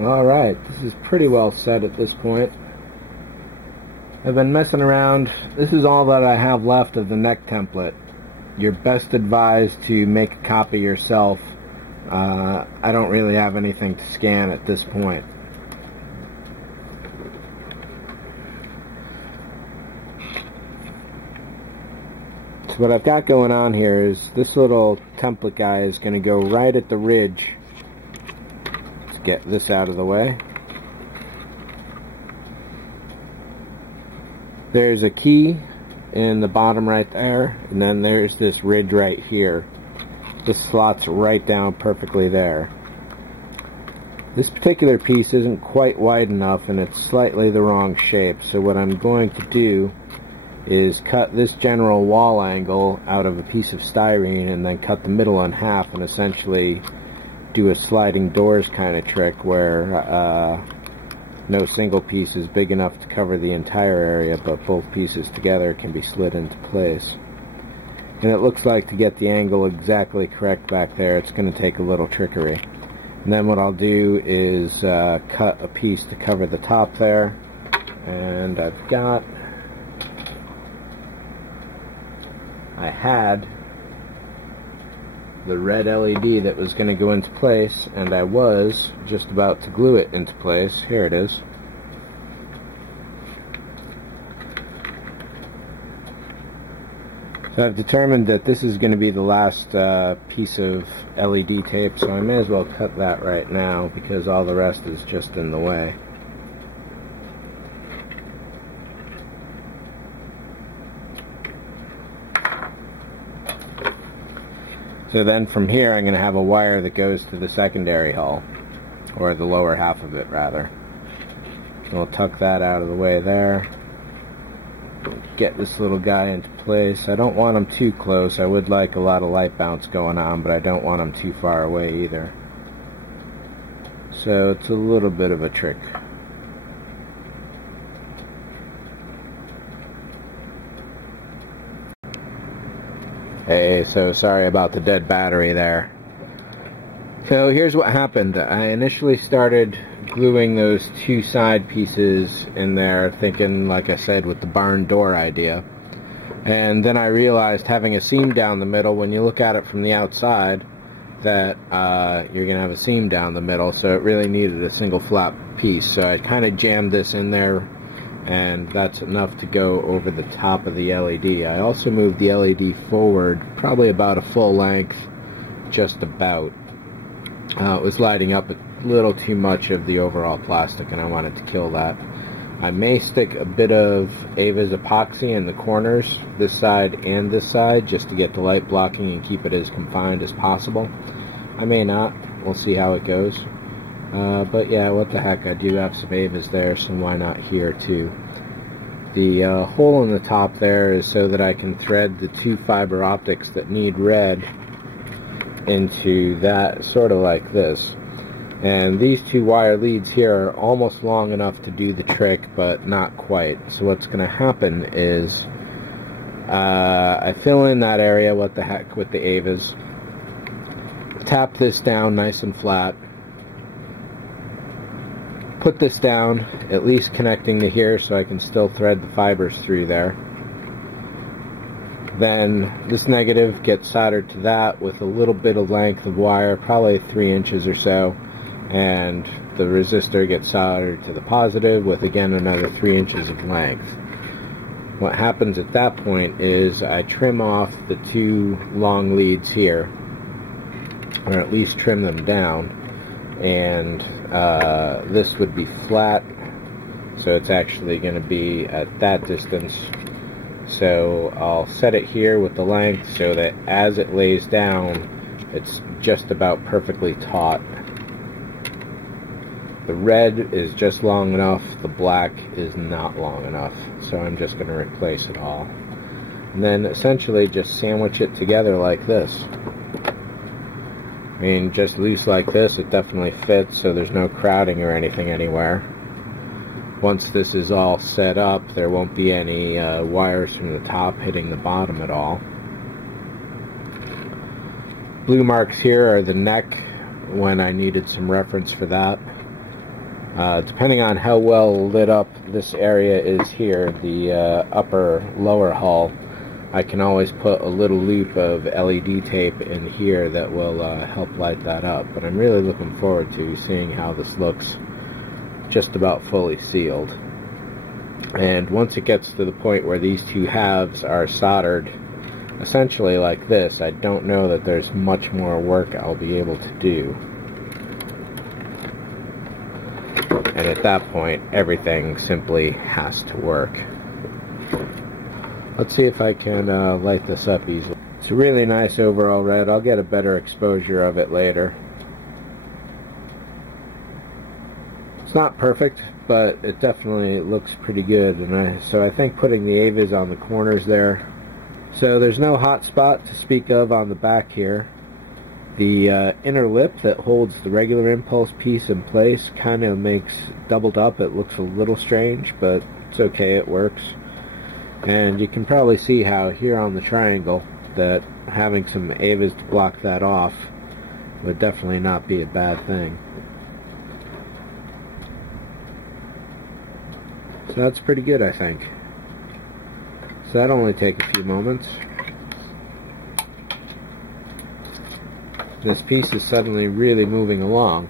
Alright, this is pretty well set at this point. I've been messing around. This is all that I have left of the neck template. You're best advised to make a copy yourself. I don't really have anything to scan at this point. So what I've got going on here is this little template guy is going to go right at the ridge. Let's get this out of the way. There's a key in the bottom right there, and then there's this ridge right here. This slots right down perfectly there. This particular piece isn't quite wide enough and it's slightly the wrong shape, so what I'm going to do is cut this general wall angle out of a piece of styrene and then cut the middle in half and essentially do a sliding doors kind of trick where no single piece is big enough to cover the entire area, but both pieces together can be slid into place. And it looks like to get the angle exactly correct back there, it's going to take a little trickery. And then what I'll do is cut a piece to cover the top there, and I had the red LED that was going to go into place, and I was just about to glue it into place. Here it is. So I've determined that this is going to be the last piece of LED tape, so I may as well cut that right now because all the rest is just in the way. So then from here I'm going to have a wire that goes to the secondary hull, or the lower half of it rather. So we'll tuck that out of the way there. Get this little guy into place. I don't want him too close. I would like a lot of light bounce going on, but I don't want him too far away either. So it's a little bit of a trick. Hey, so sorry about the dead battery there. So here's what happened. I initially started gluing those two side pieces in there, thinking, like I said, with the barn door idea. And then I realized having a seam down the middle, when you look at it from the outside, that you're going to have a seam down the middle, so it really needed a single flat piece. So I kind of jammed this in there, and that's enough to go over the top of the LED. I also moved the LED forward probably about a full length, just about. It was lighting up a little too much of the overall plastic, and I wanted to kill that. I may stick a bit of Ava's epoxy in the corners, this side and this side, just to get the light blocking and keep it as confined as possible. I may not. We'll see how it goes. But yeah, what the heck, I do have some Ava's there, so why not here too. The hole in the top there is so that I can thread the two fiber optics that need red into that, sort of like this. And these two wire leads here are almost long enough to do the trick, but not quite. So what's going to happen is I fill in that area, what the heck, with the Ava's. Tap this down nice and flat. Put this down, at least connecting to here so I can still thread the fibers through there. Then this negative gets soldered to that with a little bit of length of wire, probably 3 inches or so, and the resistor gets soldered to the positive with again another 3 inches of length. What happens at that point is I trim off the two long leads here, or at least trim them down, and this would be flat, so it's actually going to be at that distance. So I'll set it here with the length so that as it lays down, it's just about perfectly taut. The red is just long enough, the black is not long enough, so I'm just going to replace it all. And then essentially just sandwich it together like this. I mean, just loose like this, it definitely fits, so there's no crowding or anything anywhere. Once this is all set up, there won't be any wires from the top hitting the bottom at all. Blue marks here are the neck, when I needed some reference for that. Depending on how well lit up this area is here, the lower hull, I can always put a little loop of LED tape in here that will help light that up. But I'm really looking forward to seeing how this looks just about fully sealed. And once it gets to the point where these two halves are soldered essentially like this, I don't know that there's much more work I'll be able to do. And at that point, everything simply has to work. Let's see if I can light this up easily. It's a really nice overall red. I'll get a better exposure of it later. It's not perfect, but it definitely looks pretty good. And so I think putting the Avis on the corners there. So there's no hot spot to speak of on the back here. The inner lip that holds the regular impulse piece in place kind of makes doubled up. It looks a little strange, but it's okay, it works. And you can probably see how here on the triangle that having some Avis to block that off would definitely not be a bad thing. So that's pretty good, I think. So that'll only take a few moments. This piece is suddenly really moving along.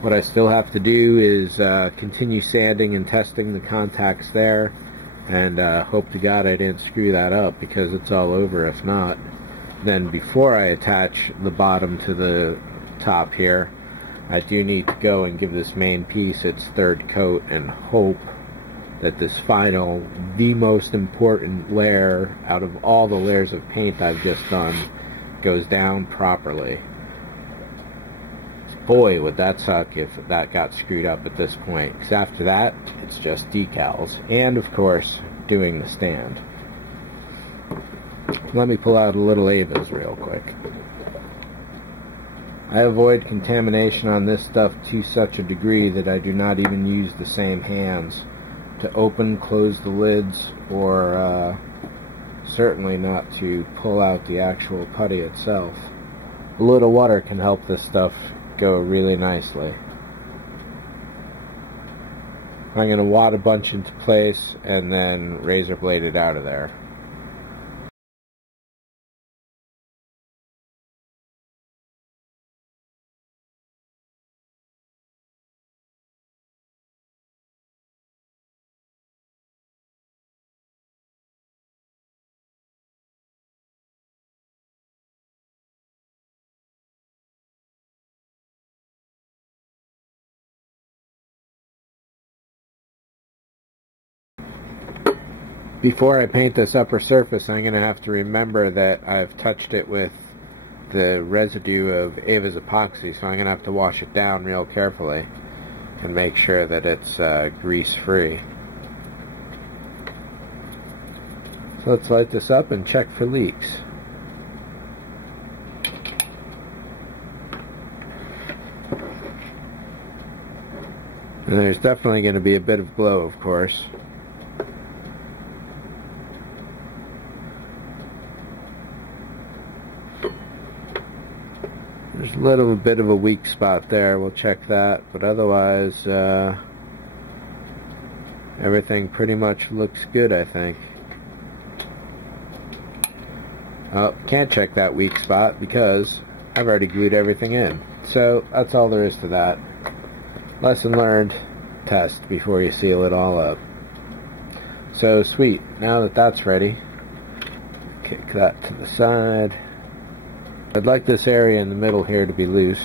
What I still have to do is continue sanding and testing the contacts there, and hope to God I didn't screw that up, because it's all over if not. Then before I attach the bottom to the top here, I do need to go and give this main piece its third coat and hope that this final, the most important layer out of all the layers of paint I've just done, goes down properly. Boy, would that suck if that got screwed up at this point, because after that, it's just decals, and of course, doing the stand. Let me pull out a little Avis real quick. I avoid contamination on this stuff to such a degree that I do not even use the same hands to open, close the lids, or certainly not to pull out the actual putty itself. A little water can help this stuff go really nicely. I'm going to wad a bunch into place and then razor blade it out of there. Before I paint this upper surface, I'm going to have to remember that I've touched it with the residue of Avis epoxy, so I'm going to have to wash it down real carefully and make sure that it's grease-free. So let's light this up and check for leaks. And there's definitely going to be a bit of glow, of course. There's a little bit of a weak spot there, we'll check that, but otherwise everything pretty much looks good, I think. Oh, can't check that weak spot because I've already glued everything in. So that's all there is to that. Lesson learned, test before you seal it all up. So sweet, now that that's ready, kick that to the side. I'd like this area in the middle here to be loose,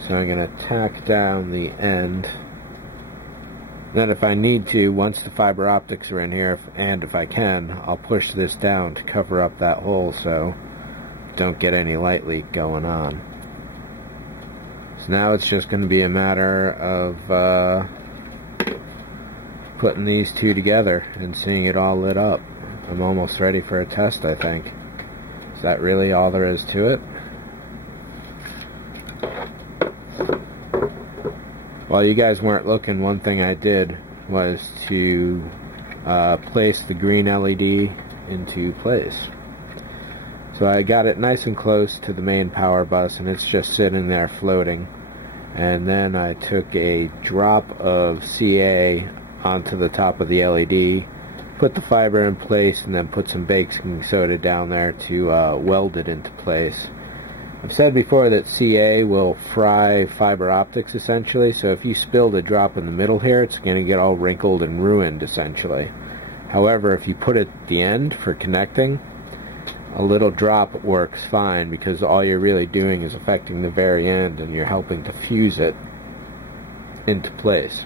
so I'm going to tack down the end. Then if I need to, once the fiber optics are in here, and if I can, I'll push this down to cover up that hole so don't get any light leak going on. So now it's just going to be a matter of putting these two together and seeing it all lit up. I'm almost ready for a test, I think. Is that really all there is to it? While you guys weren't looking, one thing I did was to place the green LED into place. So I got it nice and close to the main power bus, and it's just sitting there floating. And then I took a drop of CA onto the top of the LED, put the fiber in place, and then put some baking soda down there to weld it into place. I've said before that CA will fry fiber optics essentially, so if you spilled a drop in the middle here, it's going to get all wrinkled and ruined essentially. However, if you put it at the end for connecting, a little drop works fine, because all you're really doing is affecting the very end and you're helping to fuse it into place.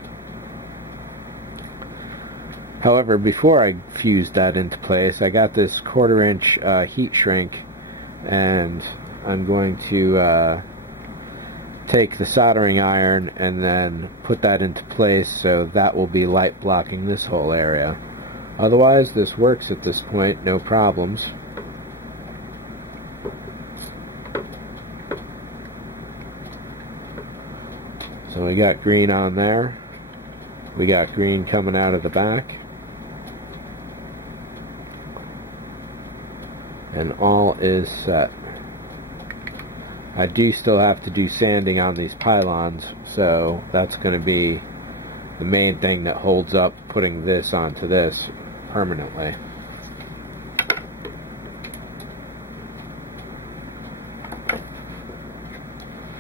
However, before I fused that into place, I got this 1/4 inch heat shrink, and I'm going to take the soldering iron and then put that into place, so that will be light blocking this whole area. Otherwise, this works at this point, no problems. So we got green on there. We got green coming out of the back. And all is set. I do still have to do sanding on these pylons, so that's going to be the main thing that holds up putting this onto this permanently.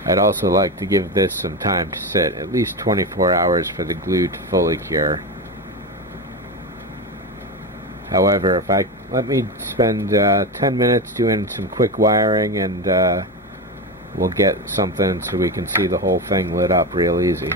I'd also like to give this some time to sit, at least 24 hours for the glue to fully cure. However, if I let me spend 10 minutes doing some quick wiring, and we'll get something so we can see the whole thing lit up real easy.